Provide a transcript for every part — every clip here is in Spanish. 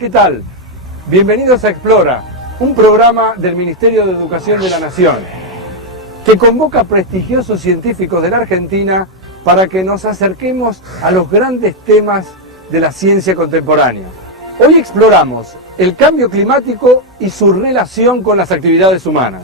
¿Qué tal? Bienvenidos a Explora, un programa del Ministerio de Educación de la Nación, que convoca a prestigiosos científicos de la Argentina para que nos acerquemos a los grandes temas de la ciencia contemporánea. Hoy exploramos el cambio climático y su relación con las actividades humanas.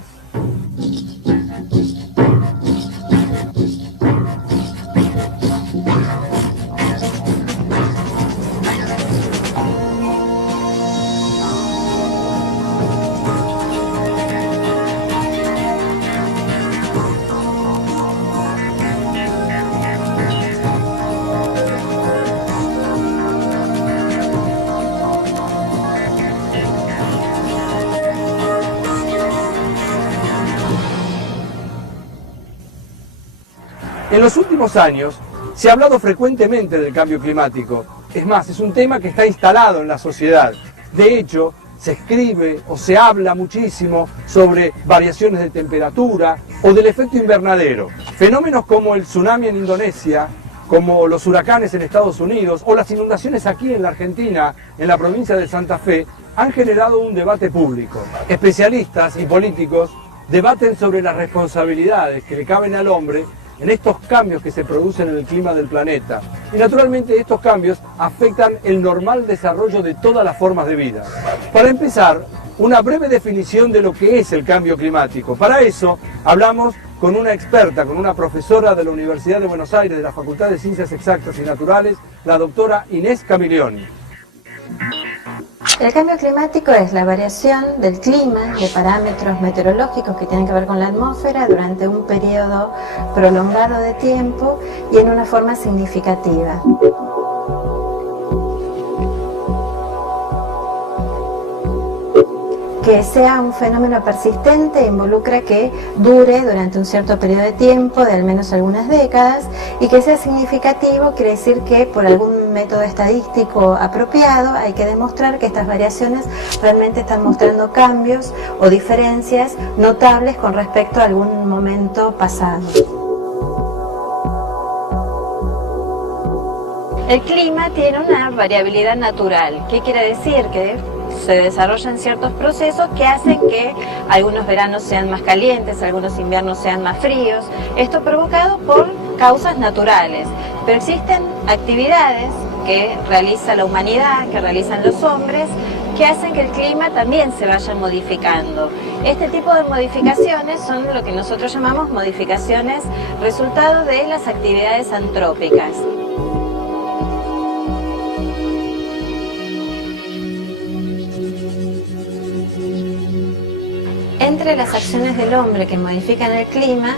En los últimos años se ha hablado frecuentemente del cambio climático. Es más, es un tema que está instalado en la sociedad. De hecho, se escribe o se habla muchísimo sobre variaciones de temperatura o del efecto invernadero. Fenómenos como el tsunami en Indonesia, como los huracanes en Estados Unidos o las inundaciones aquí en la Argentina, en la provincia de Santa Fe, han generado un debate público. Especialistas y políticos debaten sobre las responsabilidades que le caben al hombre en estos cambios que se producen en el clima del planeta. Y naturalmente estos cambios afectan el normal desarrollo de todas las formas de vida. Para empezar, una breve definición de lo que es el cambio climático. Para eso hablamos con una experta, con una profesora de la Universidad de Buenos Aires, de la Facultad de Ciencias Exactas y Naturales, la doctora Inés Camiglioni. El cambio climático es la variación del clima, de parámetros meteorológicos que tienen que ver con la atmósfera durante un periodo prolongado de tiempo y en una forma significativa. Que sea un fenómeno persistente involucra que dure durante un cierto periodo de tiempo, de al menos algunas décadas, y que sea significativo quiere decir que por algún método estadístico apropiado hay que demostrar que estas variaciones realmente están mostrando cambios o diferencias notables con respecto a algún momento pasado. El clima tiene una variabilidad natural. ¿Qué quiere decir? Que se desarrollan ciertos procesos que hacen que algunos veranos sean más calientes, algunos inviernos sean más fríos. Esto provocado por causas naturales, pero existen actividades que realiza la humanidad, que realizan los hombres, que hacen que el clima también se vaya modificando. Este tipo de modificaciones son lo que nosotros llamamos modificaciones resultado de las actividades antrópicas. Entre las acciones del hombre que modifican el clima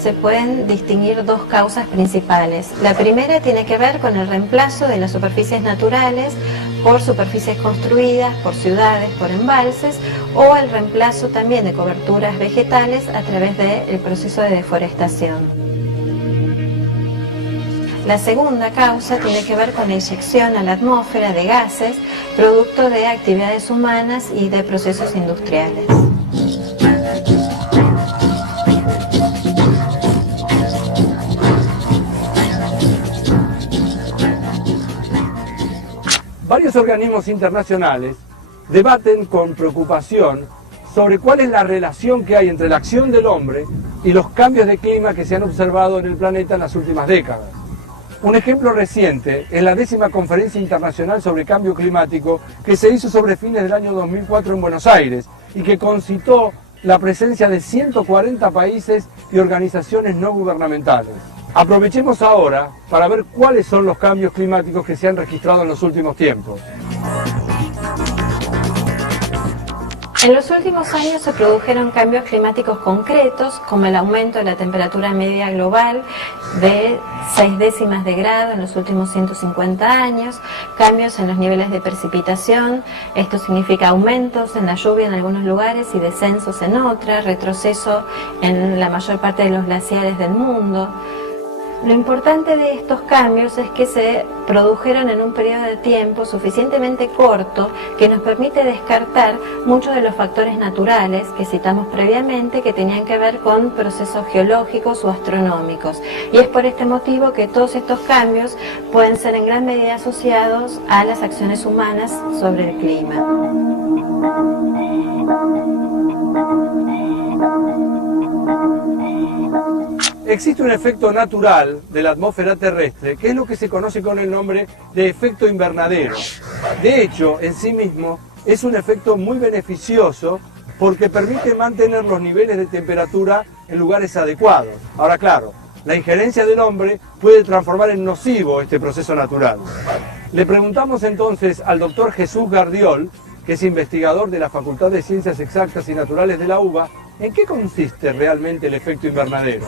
se pueden distinguir dos causas principales. La primera tiene que ver con el reemplazo de las superficies naturales por superficies construidas, por ciudades, por embalses, o el reemplazo también de coberturas vegetales a través del proceso de deforestación. La segunda causa tiene que ver con la inyección a la atmósfera de gases producto de actividades humanas y de procesos industriales. Varios organismos internacionales debaten con preocupación sobre cuál es la relación que hay entre la acción del hombre y los cambios de clima que se han observado en el planeta en las últimas décadas. Un ejemplo reciente es la 10ª Conferencia Internacional sobre Cambio Climático que se hizo sobre fines del año 2004 en Buenos Aires y que concitó la presencia de 140 países y organizaciones no gubernamentales. Aprovechemos ahora para ver cuáles son los cambios climáticos que se han registrado en los últimos tiempos. En los últimos años se produjeron cambios climáticos concretos, como el aumento de la temperatura media global de 0,6 de grado en los últimos 150 años, cambios en los niveles de precipitación, esto significa aumentos en la lluvia en algunos lugares y descensos en otras, retroceso en la mayor parte de los glaciares del mundo. Lo importante de estos cambios es que se produjeron en un periodo de tiempo suficientemente corto que nos permite descartar muchos de los factores naturales que citamos previamente que tenían que ver con procesos geológicos o astronómicos. Y es por este motivo que todos estos cambios pueden ser en gran medida asociados a las acciones humanas sobre el clima. Existe un efecto natural de la atmósfera terrestre, que es lo que se conoce con el nombre de efecto invernadero. De hecho, en sí mismo, es un efecto muy beneficioso porque permite mantener los niveles de temperatura en lugares adecuados. Ahora, claro, la injerencia del hombre puede transformar en nocivo este proceso natural. Le preguntamos entonces al doctor Jesús Gardiol, que es investigador de la Facultad de Ciencias Exactas y Naturales de la UBA, ¿en qué consiste realmente el efecto invernadero?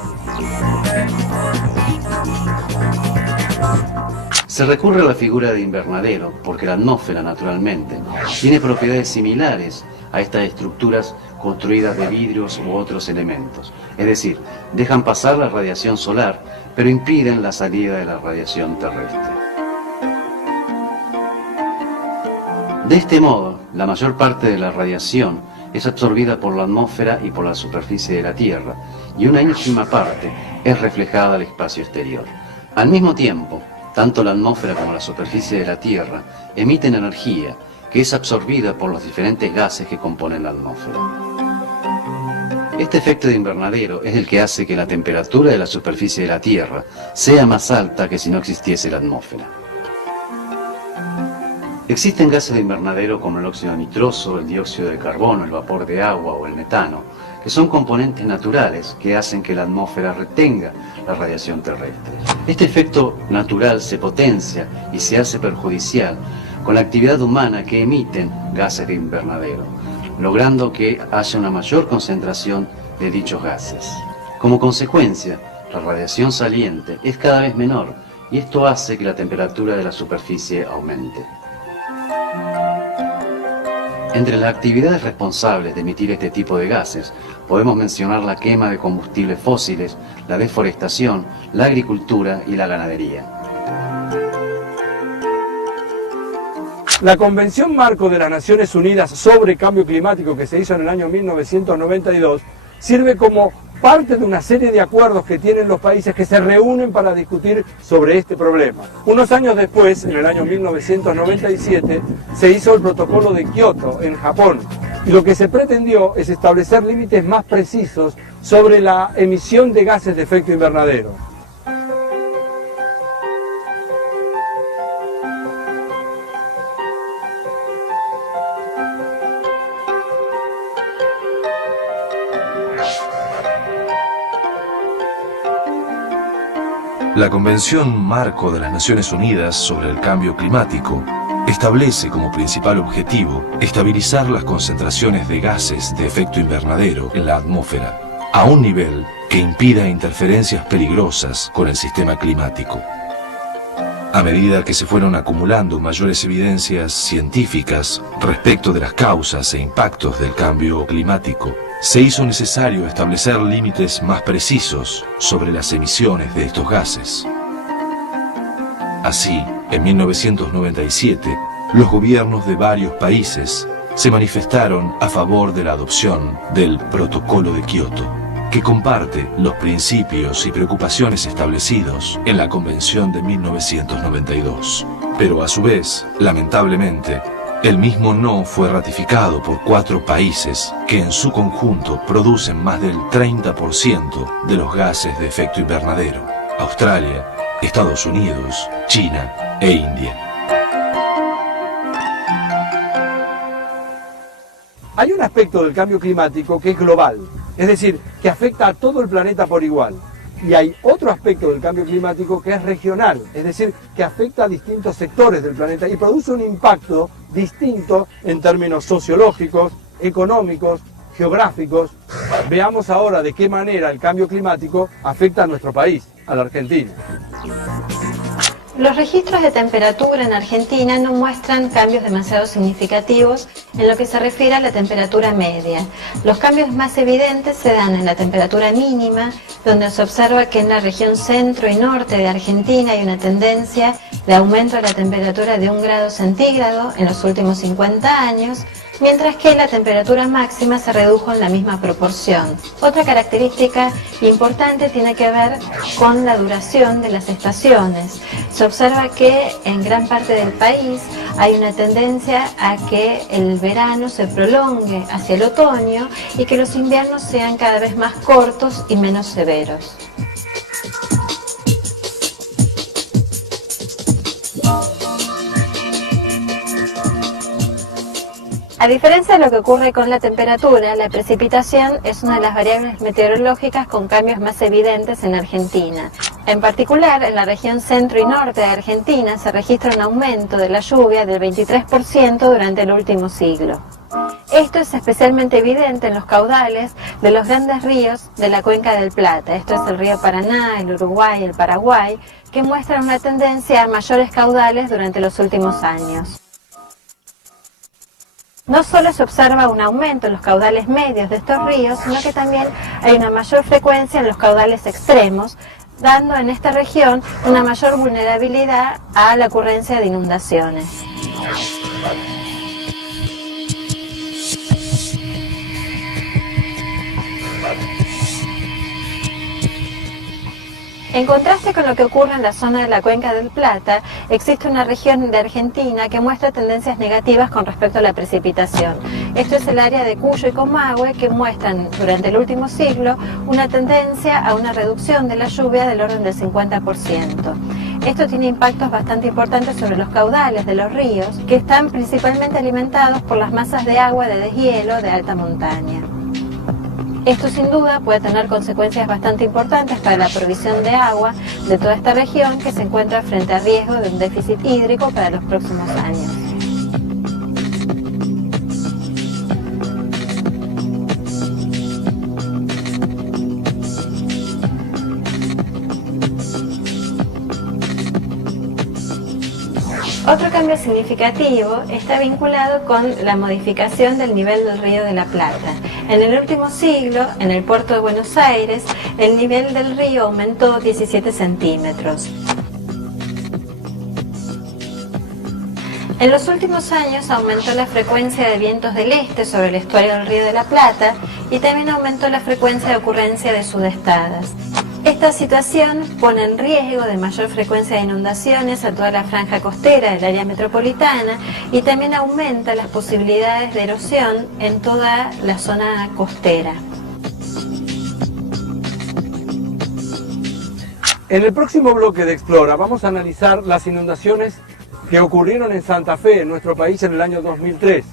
Se recurre a la figura de invernadero porque la atmósfera, naturalmente, tiene propiedades similares a estas estructuras construidas de vidrios u otros elementos. Es decir, dejan pasar la radiación solar, pero impiden la salida de la radiación terrestre. De este modo, la mayor parte de la radiación es absorbida por la atmósfera y por la superficie de la Tierra, y una ínfima parte es reflejada al espacio exterior. Al mismo tiempo, tanto la atmósfera como la superficie de la Tierra emiten energía que es absorbida por los diferentes gases que componen la atmósfera. Este efecto de invernadero es el que hace que la temperatura de la superficie de la Tierra sea más alta que si no existiese la atmósfera. Existen gases de invernadero como el óxido nitroso, el dióxido de carbono, el vapor de agua o el metano, que son componentes naturales que hacen que la atmósfera retenga la radiación terrestre. Este efecto natural se potencia y se hace perjudicial con la actividad humana que emiten gases de invernadero, logrando que haya una mayor concentración de dichos gases. Como consecuencia, la radiación saliente es cada vez menor y esto hace que la temperatura de la superficie aumente. Entre las actividades responsables de emitir este tipo de gases, podemos mencionar la quema de combustibles fósiles, la deforestación, la agricultura y la ganadería. La Convención Marco de las Naciones Unidas sobre Cambio Climático, que se hizo en el año 1992, sirve como parte de una serie de acuerdos que tienen los países que se reúnen para discutir sobre este problema. Unos años después, en el año 1997, se hizo el Protocolo de Kioto en Japón, y lo que se pretendió es establecer límites más precisos sobre la emisión de gases de efecto invernadero. La Convención Marco de las Naciones Unidas sobre el Cambio Climático establece como principal objetivo estabilizar las concentraciones de gases de efecto invernadero en la atmósfera a un nivel que impida interferencias peligrosas con el sistema climático. A medida que se fueron acumulando mayores evidencias científicas respecto de las causas e impactos del cambio climático, se hizo necesario establecer límites más precisos sobre las emisiones de estos gases. Así, en 1997, los gobiernos de varios países se manifestaron a favor de la adopción del Protocolo de Kioto, que comparte los principios y preocupaciones establecidos en la Convención de 1992. Pero a su vez, lamentablemente, el mismo no fue ratificado por 4 países que en su conjunto producen más del 30% de los gases de efecto invernadero: Australia, Estados Unidos, China e India. Hay un aspecto del cambio climático que es global, es decir, que afecta a todo el planeta por igual. Y hay otro aspecto del cambio climático que es regional, es decir, que afecta a distintos sectores del planeta y produce un impacto distinto en términos sociológicos, económicos, geográficos. Veamos ahora de qué manera el cambio climático afecta a nuestro país, a la Argentina. Los registros de temperatura en Argentina no muestran cambios demasiado significativos en lo que se refiere a la temperatura media. Los cambios más evidentes se dan en la temperatura mínima, donde se observa que en la región centro y norte de Argentina hay una tendencia de aumento de la temperatura de 1 grado centígrado en los últimos 50 años, mientras que la temperatura máxima se redujo en la misma proporción. Otra característica importante tiene que ver con la duración de las estaciones. Se observa que en gran parte del país hay una tendencia a que el verano se prolongue hacia el otoño y que los inviernos sean cada vez más cortos y menos severos. A diferencia de lo que ocurre con la temperatura, la precipitación es una de las variables meteorológicas con cambios más evidentes en Argentina. En particular, en la región centro y norte de Argentina se registra un aumento de la lluvia del 23% durante el último siglo. Esto es especialmente evidente en los caudales de los grandes ríos de la Cuenca del Plata. Esto es el río Paraná, el Uruguay, el Paraguay, que muestran una tendencia a mayores caudales durante los últimos años. No solo se observa un aumento en los caudales medios de estos ríos, sino que también hay una mayor frecuencia en los caudales extremos, dando en esta región una mayor vulnerabilidad a la ocurrencia de inundaciones. En contraste con lo que ocurre en la zona de la Cuenca del Plata, existe una región de Argentina que muestra tendencias negativas con respecto a la precipitación. Esto es el área de Cuyo y Comahue, que muestran durante el último siglo una tendencia a una reducción de la lluvia del orden del 50%. Esto tiene impactos bastante importantes sobre los caudales de los ríos, que están principalmente alimentados por las masas de agua de deshielo de alta montaña. Esto sin duda puede tener consecuencias bastante importantes para la provisión de agua de toda esta región, que se encuentra frente a riesgo de un déficit hídrico para los próximos años. Otro cambio significativo está vinculado con la modificación del nivel del río de la Plata. En el último siglo, en el puerto de Buenos Aires, el nivel del río aumentó 17 centímetros. En los últimos años aumentó la frecuencia de vientos del este sobre el estuario del río de la Plata y también aumentó la frecuencia de ocurrencia de sudestadas. Esta situación pone en riesgo de mayor frecuencia de inundaciones a toda la franja costera del área metropolitana y también aumenta las posibilidades de erosión en toda la zona costera. En el próximo bloque de Explora vamos a analizar las inundaciones que ocurrieron en Santa Fe, en nuestro país, en el año 2003.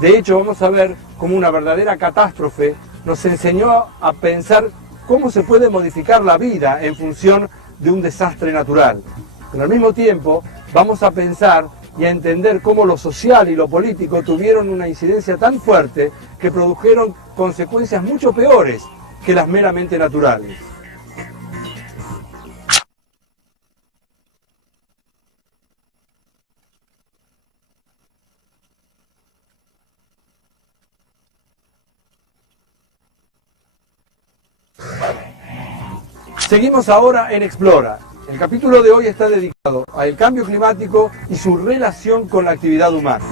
De hecho, vamos a ver cómo una verdadera catástrofe nos enseñó a pensar cómo se puede modificar la vida en función de un desastre natural. Pero al mismo tiempo vamos a pensar y a entender cómo lo social y lo político tuvieron una incidencia tan fuerte que produjeron consecuencias mucho peores que las meramente naturales. Seguimos ahora en Explora. El capítulo de hoy está dedicado al cambio climático y su relación con la actividad humana.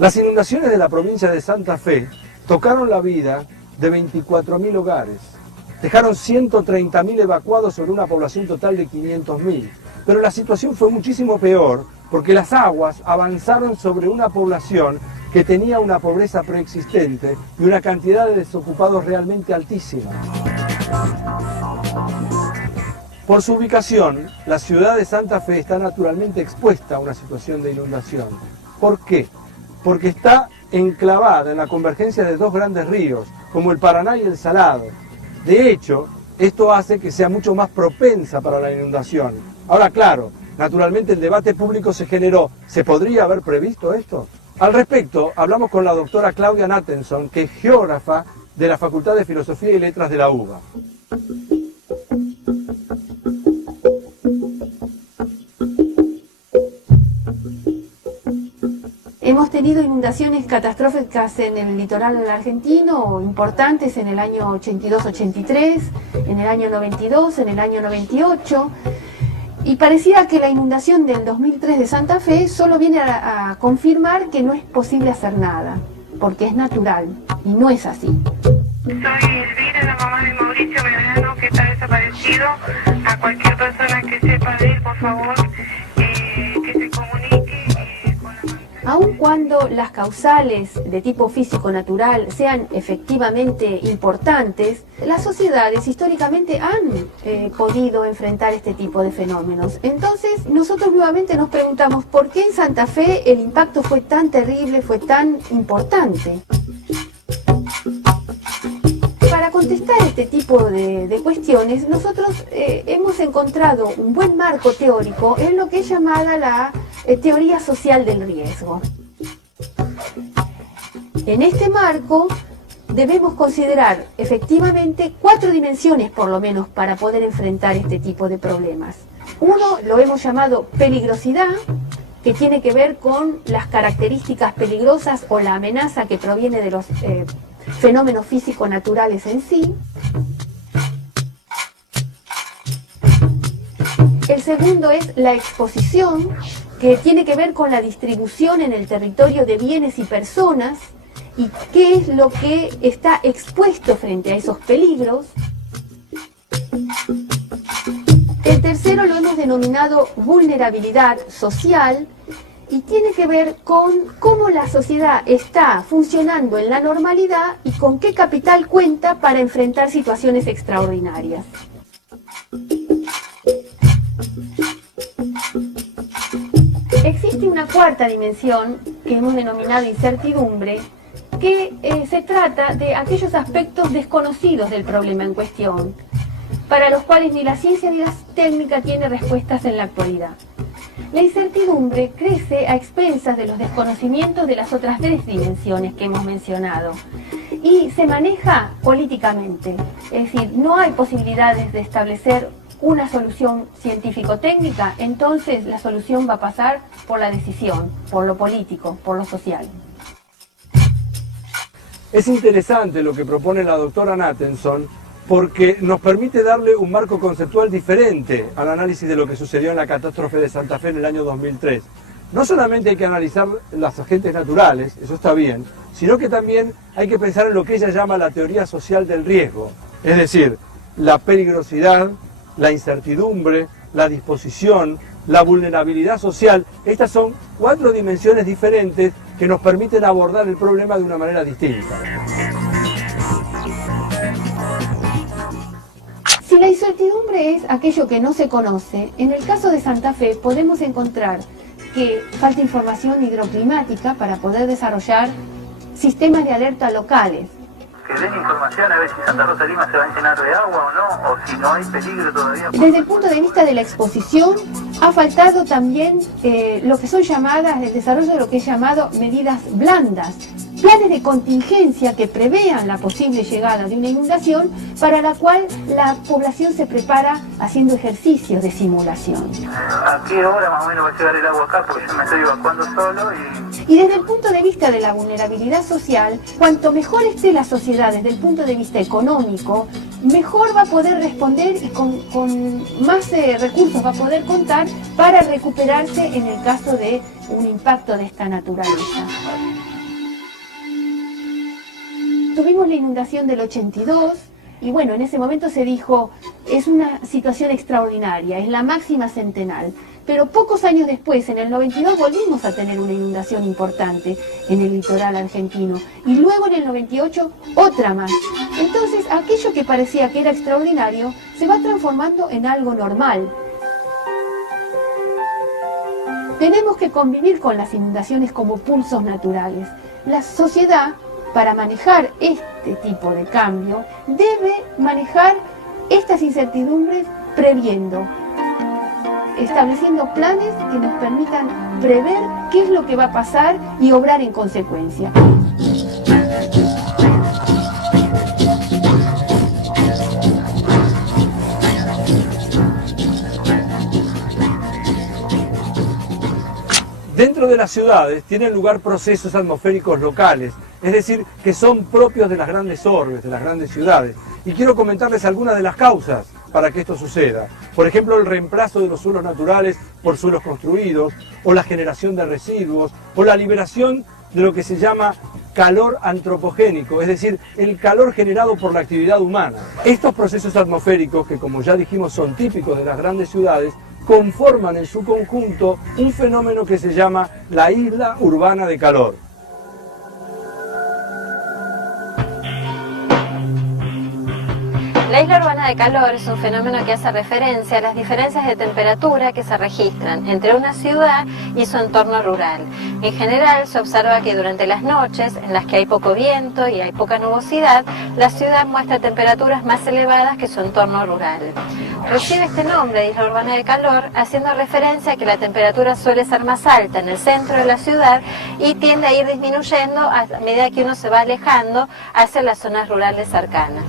Las inundaciones de la provincia de Santa Fe tocaron la vida de 24.000 hogares. Dejaron 130.000 evacuados sobre una población total de 500.000. Pero la situación fue muchísimo peor porque las aguas avanzaron sobre una población que tenía una pobreza preexistente y una cantidad de desocupados realmente altísima. Por su ubicación, la ciudad de Santa Fe está naturalmente expuesta a una situación de inundación. ¿Por qué? Porque está enclavada en la convergencia de dos grandes ríos, como el Paraná y el Salado. De hecho, esto hace que sea mucho más propensa para la inundación. Ahora, claro, naturalmente el debate público se generó. ¿Se podría haber previsto esto? Al respecto, hablamos con la doctora Claudia Nattenson, que es geógrafa de la Facultad de Filosofía y Letras de la UBA. Hemos tenido inundaciones catastróficas en el litoral argentino, importantes en el año 82-83, en el año 92, en el año 98, y parecía que la inundación del 2003 de Santa Fe solo viene a confirmar que no es posible hacer nada, porque es natural, y no es así. Soy Elvira, la mamá de Mauricio Medrano, que está desaparecido. A cualquier persona que sepa de él, por favor, que se comunique con la policía. Aun cuando las causales de tipo físico-natural sean efectivamente importantes, las sociedades históricamente han podido enfrentar este tipo de fenómenos. Entonces, nosotros nuevamente nos preguntamos por qué en Santa Fe el impacto fue tan terrible, fue tan importante. Para contestar este tipo de cuestiones, nosotros hemos encontrado un buen marco teórico en lo que es llamada la teoría social del riesgo. En este marco debemos considerar efectivamente 4 dimensiones por lo menos para poder enfrentar este tipo de problemas. Uno lo hemos llamado peligrosidad, que tiene que ver con las características peligrosas o la amenaza que proviene de los fenómenos físico-naturales en sí. El segundo es la exposición, que tiene que ver con la distribución en el territorio de bienes y personas y qué es lo que está expuesto frente a esos peligros. El tercero lo hemos denominado vulnerabilidad social y tiene que ver con cómo la sociedad está funcionando en la normalidad y con qué capital cuenta para enfrentar situaciones extraordinarias. Existe una cuarta dimensión que hemos denominado incertidumbre, que se trata de aquellos aspectos desconocidos del problema en cuestión, para los cuales ni la ciencia ni la técnica tiene respuestas en la actualidad. La incertidumbre crece a expensas de los desconocimientos de las otras 3 dimensiones que hemos mencionado y se maneja políticamente, es decir, no hay posibilidades de establecer una solución científico-técnica, entonces la solución va a pasar por la decisión, por lo político, por lo social. Es interesante lo que propone la doctora Nathanson porque nos permite darle un marco conceptual diferente al análisis de lo que sucedió en la catástrofe de Santa Fe en el año 2003. No solamente hay que analizar los agentes naturales, eso está bien, sino que también hay que pensar en lo que ella llama la teoría social del riesgo, es decir, la peligrosidad, la incertidumbre, la disposición, la vulnerabilidad social. Estas son 4 dimensiones diferentes que nos permiten abordar el problema de una manera distinta. Si la incertidumbre es aquello que no se conoce, en el caso de Santa Fe podemos encontrar que falta información hidroclimática para poder desarrollar sistemas de alerta locales. Que den información a ver si Santa Rosa de Lima se va a llenar de agua o no, o si no hay peligro todavía. Desde el punto de vista de la exposición, ha faltado también lo que son llamadas, el desarrollo de lo que es llamado medidas blandas, planes de contingencia que prevean la posible llegada de una inundación, para la cual la población se prepara haciendo ejercicios de simulación. ¿A qué hora más o menos va a llegar el agua acá? Porque yo me estoy evacuando solo Y desde el punto de vista de la vulnerabilidad social, cuanto mejor esté la sociedad desde el punto de vista económico, mejor va a poder responder y con más recursos va a poder contar para recuperarse en el caso de un impacto de esta naturaleza. Tuvimos la inundación del 82 y bueno, en ese momento se dijo, es una situación extraordinaria, es la máxima centenal. Pero pocos años después, en el 92, volvimos a tener una inundación importante en el litoral argentino. Y luego en el 98, otra más. Entonces, aquello que parecía que era extraordinario, se va transformando en algo normal. Tenemos que convivir con las inundaciones como pulsos naturales. La sociedad, para manejar este tipo de cambio, debe manejar estas incertidumbres previendo, estableciendo planes que nos permitan prever qué es lo que va a pasar y obrar en consecuencia. Dentro de las ciudades tienen lugar procesos atmosféricos locales, es decir, que son propios de las grandes orbes, de las grandes ciudades. Y quiero comentarles algunas de las causas para que esto suceda. Por ejemplo, el reemplazo de los suelos naturales por suelos construidos, o la generación de residuos, o la liberación de lo que se llama calor antropogénico, es decir, el calor generado por la actividad humana. Estos procesos atmosféricos, que como ya dijimos son típicos de las grandes ciudades, conforman en su conjunto un fenómeno que se llama la isla urbana de calor. La isla urbana de calor es un fenómeno que hace referencia a las diferencias de temperatura que se registran entre una ciudad y su entorno rural. En general se observa que durante las noches, en las que hay poco viento y hay poca nubosidad, la ciudad muestra temperaturas más elevadas que su entorno rural. Recibe este nombre de isla urbana de calor haciendo referencia a que la temperatura suele ser más alta en el centro de la ciudad y tiende a ir disminuyendo a medida que uno se va alejando hacia las zonas rurales cercanas.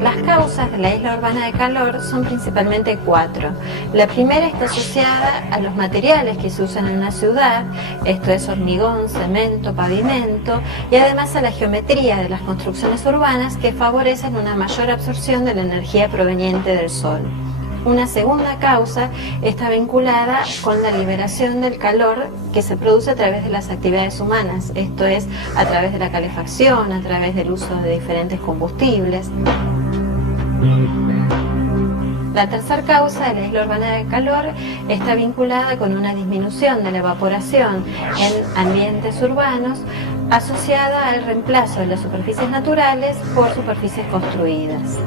Las causas de la isla urbana de calor son principalmente 4. La primera está asociada a los materiales que se usan en una ciudad, esto es hormigón, cemento, pavimento, y además a la geometría de las construcciones urbanas que favorecen una mayor absorción de la energía proveniente del sol. Una segunda causa está vinculada con la liberación del calor que se produce a través de las actividades humanas, esto es a través de la calefacción, a través del uso de diferentes combustibles. La tercera causa de la isla urbana de calor está vinculada con una disminución de la evaporación en ambientes urbanos asociada al reemplazo de las superficies naturales por superficies construidas.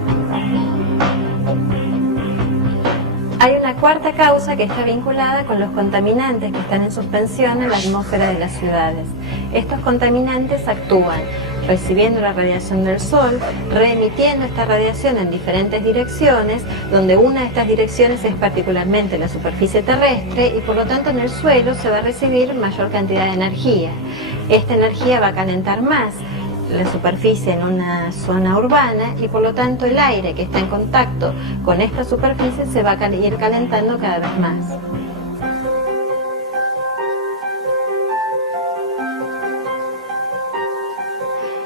Hay una cuarta causa que está vinculada con los contaminantes que están en suspensión en la atmósfera de las ciudades. Estos contaminantes actúan recibiendo la radiación del sol, reemitiendo esta radiación en diferentes direcciones, donde una de estas direcciones es particularmente la superficie terrestre y por lo tanto en el suelo se va a recibir mayor cantidad de energía. Esta energía va a calentar más la superficie en una zona urbana y por lo tanto el aire que está en contacto con esta superficie se va a ir calentando cada vez más.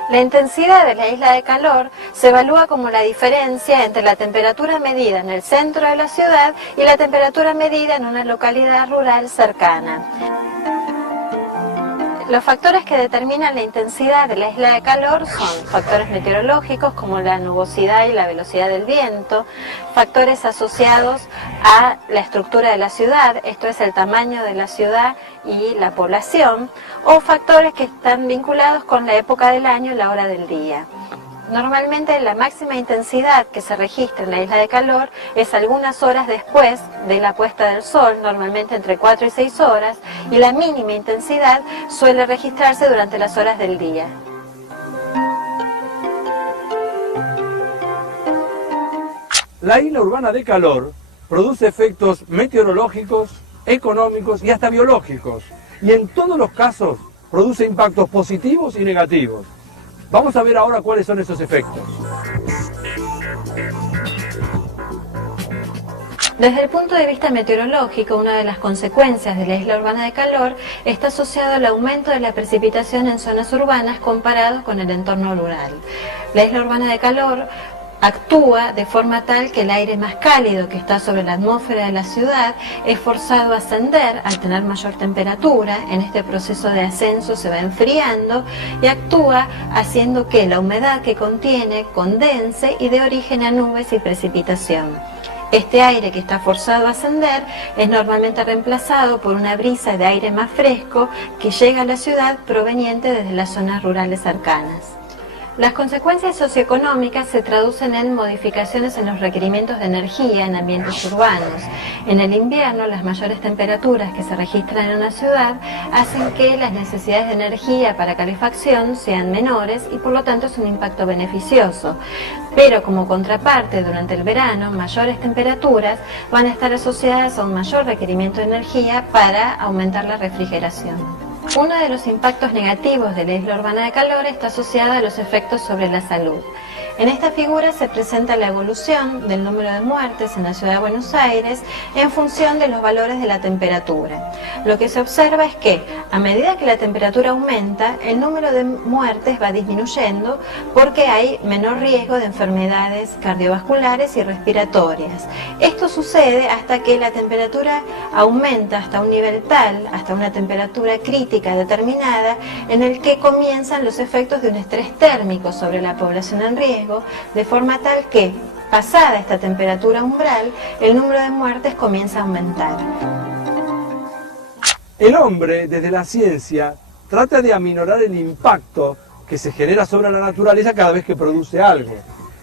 La intensidad de la isla de calor se evalúa como la diferencia entre la temperatura medida en el centro de la ciudad y la temperatura medida en una localidad rural cercana. Los factores que determinan la intensidad de la isla de calor son factores meteorológicos como la nubosidad y la velocidad del viento, factores asociados a la estructura de la ciudad, esto es el tamaño de la ciudad y la población, o factores que están vinculados con la época del año y la hora del día. Normalmente la máxima intensidad que se registra en la isla de calor es algunas horas después de la puesta del sol, normalmente entre 4 y 6 horas, y la mínima intensidad suele registrarse durante las horas del día. La isla urbana de calor produce efectos meteorológicos, económicos y hasta biológicos, y en todos los casos produce impactos positivos y negativos. Vamos a ver ahora cuáles son esos efectos. Desde el punto de vista meteorológico, una de las consecuencias de la isla urbana de calor está asociado al aumento de la precipitación en zonas urbanas comparado con el entorno rural. La isla urbana de calor actúa de forma tal que el aire más cálido que está sobre la atmósfera de la ciudad es forzado a ascender al tener mayor temperatura. En este proceso de ascenso se va enfriando y actúa haciendo que la humedad que contiene condense y dé origen a nubes y precipitación. Este aire que está forzado a ascender es normalmente reemplazado por una brisa de aire más fresco que llega a la ciudad proveniente desde las zonas rurales cercanas. Las consecuencias socioeconómicas se traducen en modificaciones en los requerimientos de energía en ambientes urbanos. En el invierno, las mayores temperaturas que se registran en una ciudad hacen que las necesidades de energía para calefacción sean menores y por lo tanto es un impacto beneficioso. Pero como contraparte, durante el verano, mayores temperaturas van a estar asociadas a un mayor requerimiento de energía para aumentar la refrigeración. Uno de los impactos negativos de la isla urbana de calor está asociado a los efectos sobre la salud. En esta figura se presenta la evolución del número de muertes en la ciudad de Buenos Aires en función de los valores de la temperatura. Lo que se observa es que a medida que la temperatura aumenta, el número de muertes va disminuyendo porque hay menor riesgo de enfermedades cardiovasculares y respiratorias. Esto sucede hasta que la temperatura aumenta hasta un nivel tal, hasta una temperatura crítica determinada, en el que comienzan los efectos de un estrés térmico sobre la población en riesgo, de forma tal que, pasada esta temperatura umbral, el número de muertes comienza a aumentar. El hombre, desde la ciencia, trata de aminorar el impacto que se genera sobre la naturaleza cada vez que produce algo.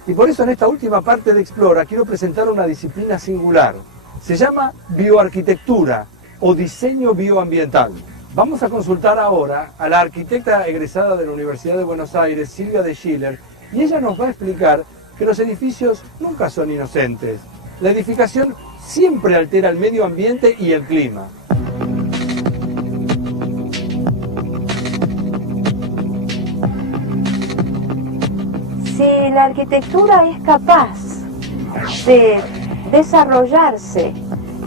Y por eso en esta última parte de Explora quiero presentar una disciplina singular. Se llama bioarquitectura o diseño bioambiental. Vamos a consultar ahora a la arquitecta egresada de la Universidad de Buenos Aires, Silvia de Schiller, y ella nos va a explicar que los edificios nunca son inocentes. La edificación siempre altera el medio ambiente y el clima. Si la arquitectura es capaz de desarrollarse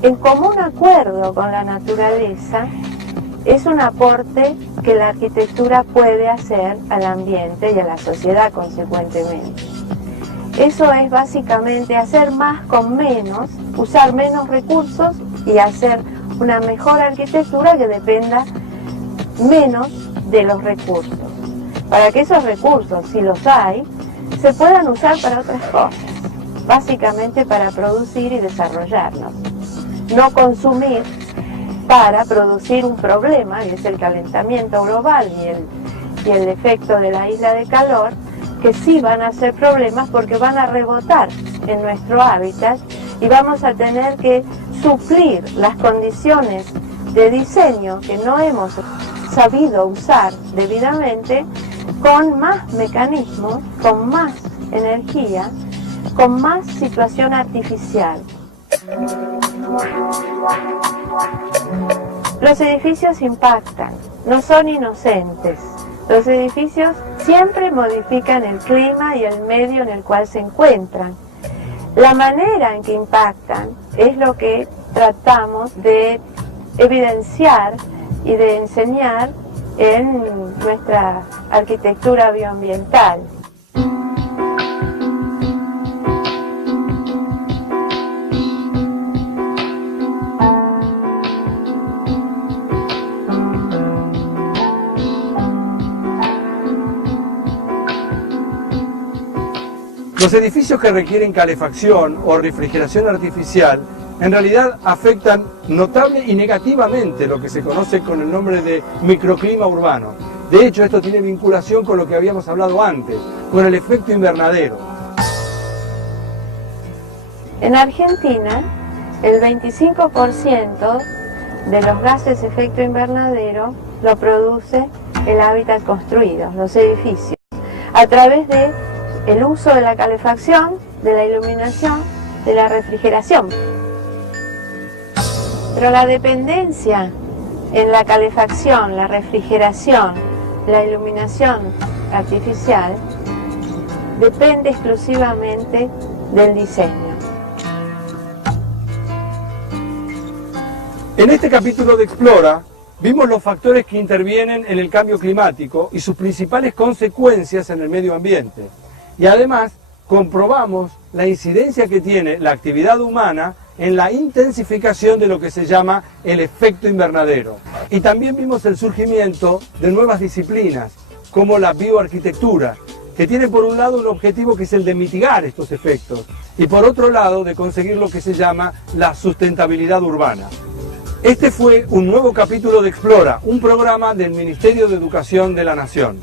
en común acuerdo con la naturaleza, es un aporte que la arquitectura puede hacer al ambiente y a la sociedad consecuentemente. Eso es básicamente hacer más con menos, usar menos recursos y hacer una mejor arquitectura que dependa menos de los recursos. Para que esos recursos, si los hay, se puedan usar para otras cosas, básicamente para producir y desarrollarnos. No consumir para producir un problema, que es el calentamiento global y el efecto de la isla de calor, que sí van a ser problemas porque van a rebotar en nuestro hábitat y vamos a tener que suplir las condiciones de diseño que no hemos sabido usar debidamente con más mecanismos, con más energía, con más situación artificial. Los edificios impactan, no son inocentes. Los edificios siempre modifican el clima y el medio en el cual se encuentran. La manera en que impactan es lo que tratamos de evidenciar y de enseñar en nuestra arquitectura bioambiental. Los edificios que requieren calefacción o refrigeración artificial en realidad afectan notable y negativamente lo que se conoce con el nombre de microclima urbano. De hecho, esto tiene vinculación con lo que habíamos hablado antes, con el efecto invernadero. En Argentina, el 25% de los gases de efecto invernadero lo produce el hábitat construido, los edificios, a través de el uso de la calefacción, de la iluminación, de la refrigeración. Pero la dependencia en la calefacción, la refrigeración, la iluminación artificial depende exclusivamente del diseño. En este capítulo de Explora vimos los factores que intervienen en el cambio climático y sus principales consecuencias en el medio ambiente. Y además comprobamos la incidencia que tiene la actividad humana en la intensificación de lo que se llama el efecto invernadero. Y también vimos el surgimiento de nuevas disciplinas, como la bioarquitectura, que tiene por un lado un objetivo que es el de mitigar estos efectos, y por otro lado de conseguir lo que se llama la sustentabilidad urbana. Este fue un nuevo capítulo de Explora, un programa del Ministerio de Educación de la Nación.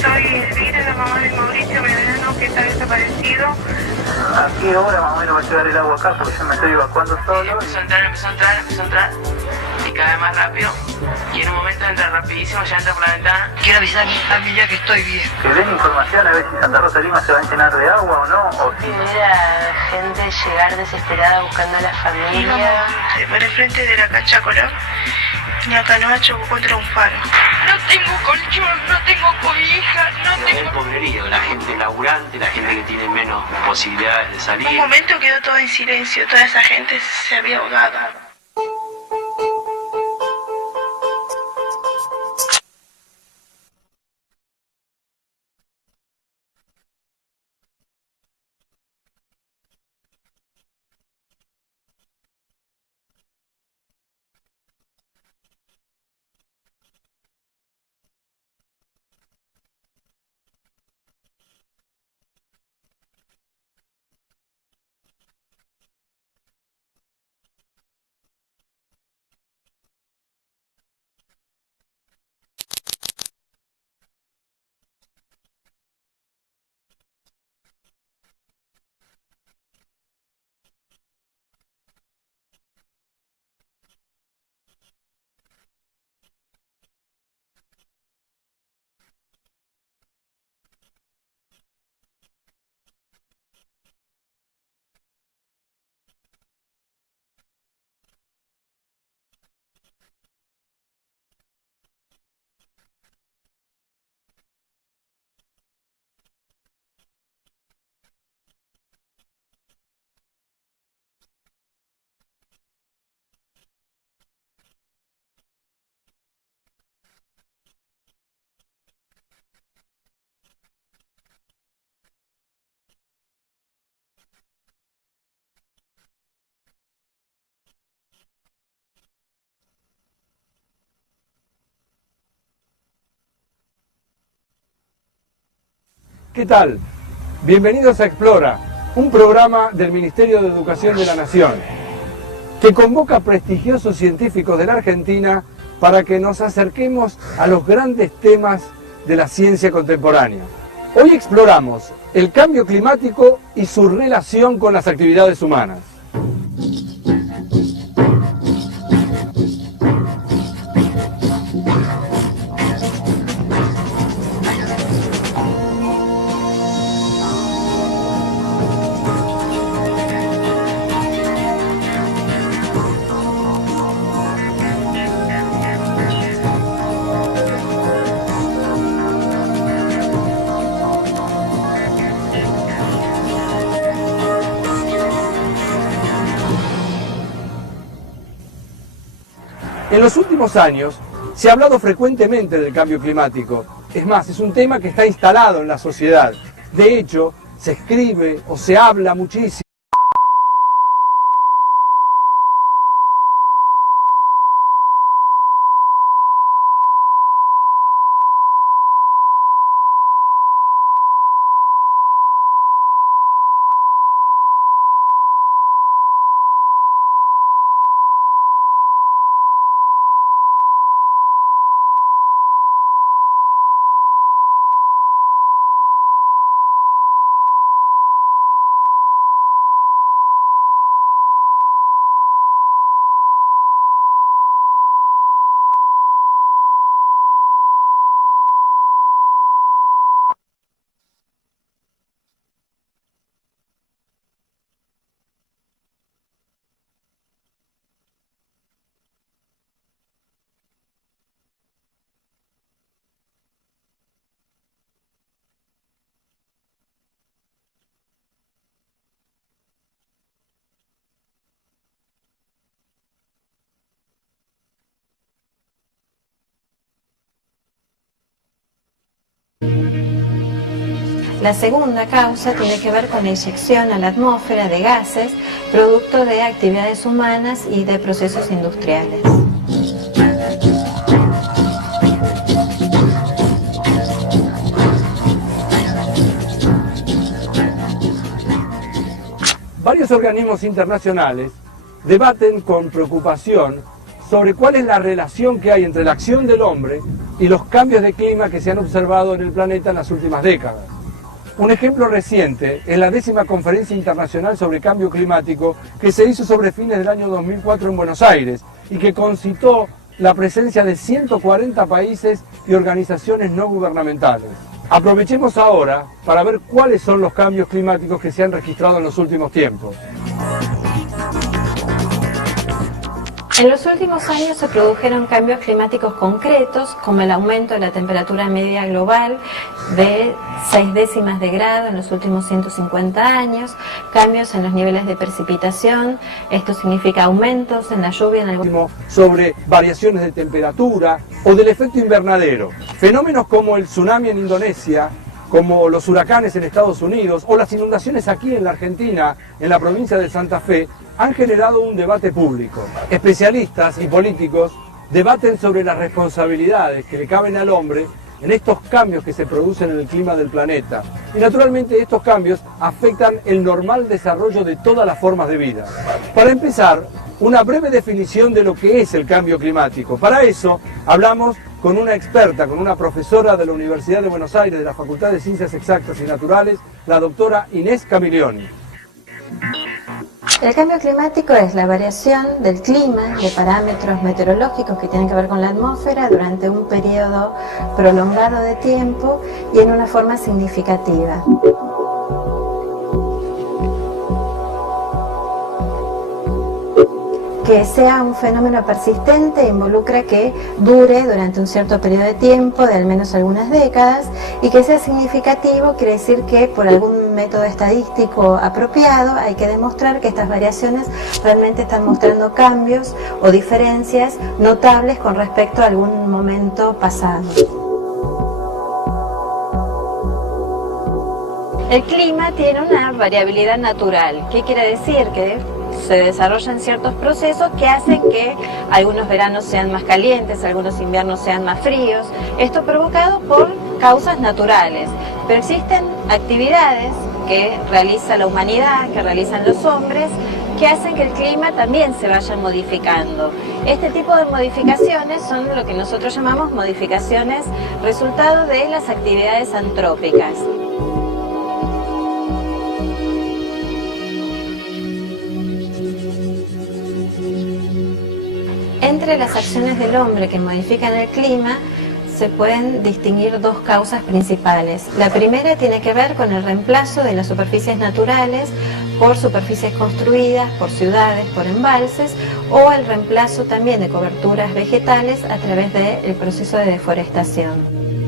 Soy Elvira, la mamá de Mauricio Medrano, que está desaparecido. ¿A qué hora más o menos va a llegar el agua acá? Porque yo me estoy evacuando solo. Empezó a entrar, y cada vez más rápido. Y en un momento entra rapidísimo, ya entra por la ventana. Quiero avisar a mi familia que estoy bien. Que den información a ver si Santa Rosa de Lima se va a llenar de agua o no. O si... Ver a gente llegar desesperada buscando a la familia. Por el frente de la cancha Colón y acá no chocó contra un faro. No tengo colchón, no tengo cobija, no tengo... El pobrerío, la gente laburante, la gente que tiene menos posibilidades de salir. Un momento quedó todo en silencio, toda esa gente se había ahogado. ¿Qué tal? Bienvenidos a Explora, un programa del Ministerio de Educación de la Nación, que convoca a prestigiosos científicos de la Argentina para que nos acerquemos a los grandes temas de la ciencia contemporánea. Hoy exploramos el cambio climático y su relación con las actividades humanas. En los últimos años se ha hablado frecuentemente del cambio climático. Es más, es un tema que está instalado en la sociedad. De hecho, se escribe o se habla muchísimo. La segunda causa tiene que ver con la inyección a la atmósfera de gases producto de actividades humanas y de procesos industriales. Varios organismos internacionales debaten con preocupación sobre cuál es la relación que hay entre la acción del hombre y los cambios de clima que se han observado en el planeta en las últimas décadas. Un ejemplo reciente es la 10ª Conferencia Internacional sobre Cambio Climático que se hizo sobre fines del año 2004 en Buenos Aires y que concitó la presencia de 140 países y organizaciones no gubernamentales. Aprovechemos ahora para ver cuáles son los cambios climáticos que se han registrado en los últimos tiempos. En los últimos años se produjeron cambios climáticos concretos, como el aumento de la temperatura media global de 0,6 de grado en los últimos 150 años, cambios en los niveles de precipitación, esto significa aumentos en la lluvia en algunos... sobre variaciones de temperatura o del efecto invernadero. Fenómenos como el tsunami en Indonesia, como los huracanes en Estados Unidos o las inundaciones aquí en la Argentina, en la provincia de Santa Fe, han generado un debate público. Especialistas y políticos debaten sobre las responsabilidades que le caben al hombre en estos cambios que se producen en el clima del planeta. Y naturalmente estos cambios afectan el normal desarrollo de todas las formas de vida. Para empezar, una breve definición de lo que es el cambio climático. Para eso hablamos con una experta, con una profesora de la Universidad de Buenos Aires, de la Facultad de Ciencias Exactas y Naturales, la doctora Inés Camiglioni. El cambio climático es la variación del clima, de parámetros meteorológicos que tienen que ver con la atmósfera durante un periodo prolongado de tiempo y en una forma significativa. Que sea un fenómeno persistente involucra que dure durante un cierto periodo de tiempo, de al menos algunas décadas, y que sea significativo quiere decir que por algún método estadístico apropiado hay que demostrar que estas variaciones realmente están mostrando cambios o diferencias notables con respecto a algún momento pasado. El clima tiene una variabilidad natural. ¿Qué quiere decir? Que se desarrollan ciertos procesos que hacen que algunos veranos sean más calientes, algunos inviernos sean más fríos. Esto provocado por causas naturales. Pero existen actividades que realiza la humanidad, que realizan los hombres, que hacen que el clima también se vaya modificando. Este tipo de modificaciones son lo que nosotros llamamos modificaciones resultado de las actividades antrópicas. Entre las acciones del hombre que modifican el clima se pueden distinguir dos causas principales. La primera tiene que ver con el reemplazo de las superficies naturales por superficies construidas, por ciudades, por embalses, o el reemplazo también de coberturas vegetales a través del proceso de deforestación.